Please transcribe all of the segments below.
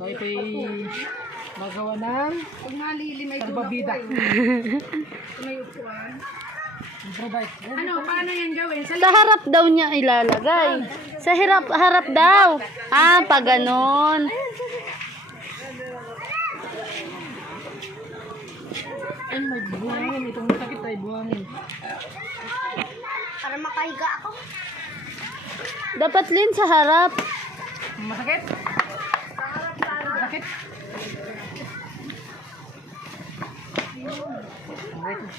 So ito'y magawa ng Pag malilim ay salbabida. may upuan. Improvise. Ano, paano yan gawin? Sa harap daw niya ilalagay. Sa harap daw. Ah, pag ganon. Ay, may buhangin. Itong masakit ay buhangin. Para makahiga ako. Dapat Lin sa harap. Masakit? Masakit?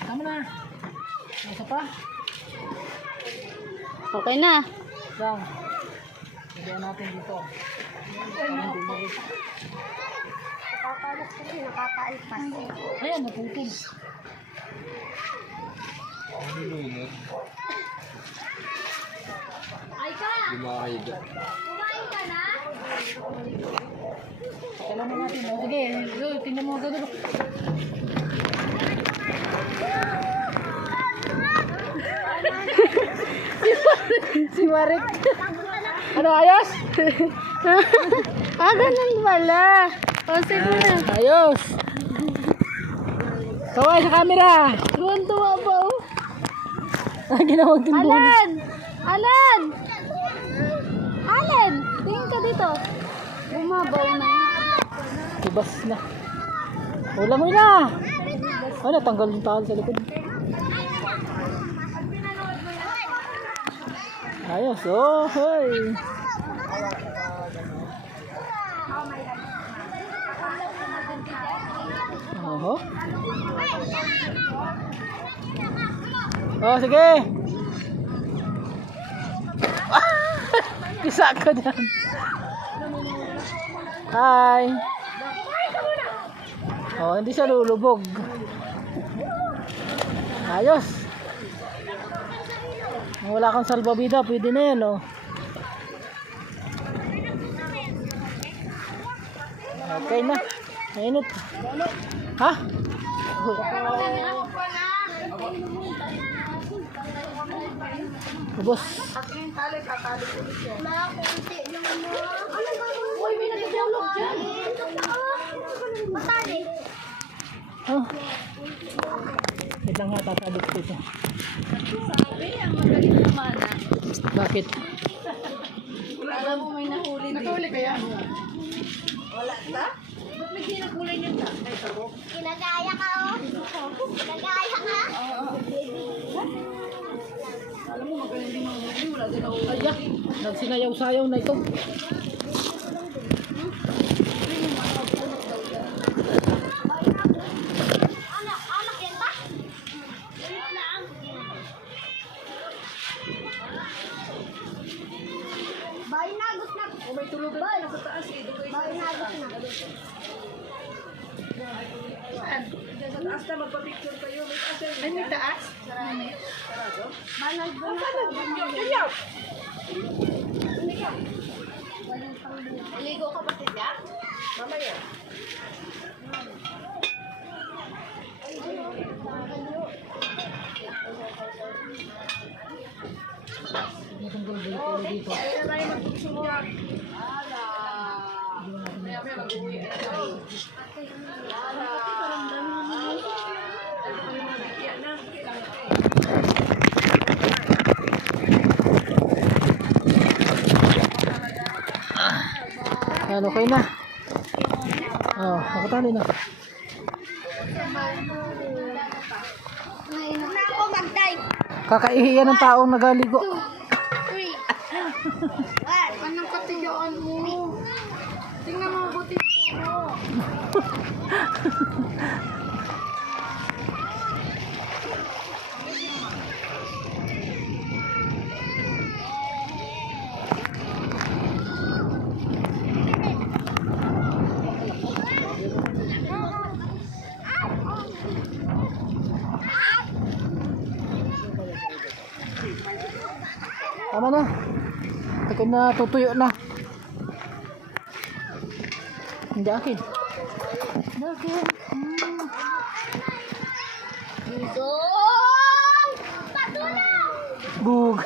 Tama na. Isa pa? Okay na. Lang. Lagyan natin dito. Nakakalas kasi nakakaalpas. Ayan, naputol. Ay ka! Kumain ka na? Kailan mo natin. O, sige, tingnan mo agad. Si Marik. Ano, ayos? Ah, ganun pala. O, sige na. Ayos. Kaway sa camera. Tuwan-tuwa pa oh. Ginawag din bonus. Alan! Alan! Alan! Tingin ka dito. Bumabaw na nga. Ibas na. Wala mo na. Ano, tanggal yung tawal sa likod. Ayos, oh, hoy. Oho. Oh, sige. Kisa ka dyan. Hi. Oh, hindi siya lulubog. Ayos. Kung wala kang salbabida, pwede na yan, oh. Okay na. Mainit. Ha? Ubos. Uy, may nagdadawlog dyan. Matali. Oh. Wait lang nga, tatalip ko ito. Sabi, ang magaling naman ah. Bakit? Alam mo may nahuli din. Nahuli kaya? Wala na? Ba't may ginagulay niya ta? Ay, taro. Ginagaya ka, oh. Ginagaya ka. Alam mo, magaling din mahuli. Wala din ako. Ayak, nagsinayaw-sayaw na ito. Anak yan ba? Bahay nagot na. O may tulugan na sa taas. Bahay nagot na. Sa taas na magpa-picture kayo. Ay, may taas? Bahay nagot na. Ganyan! Ligo ka pa siya? Mamaya. Itong gulo-gulo dito. Kaya tayo magsusulat. Maya-maya mag-uwi. Yan, okay na. Oh, nakatali na. Na ako mag-dive. Kakaihiyan ng taong nagaligo. 3. What? Anong katigaan mo? Tingnan mo buti mo. Tama na. Akin na tutuyo na. Hindi akin. Hindi akin. Dito. Patulong! Bug.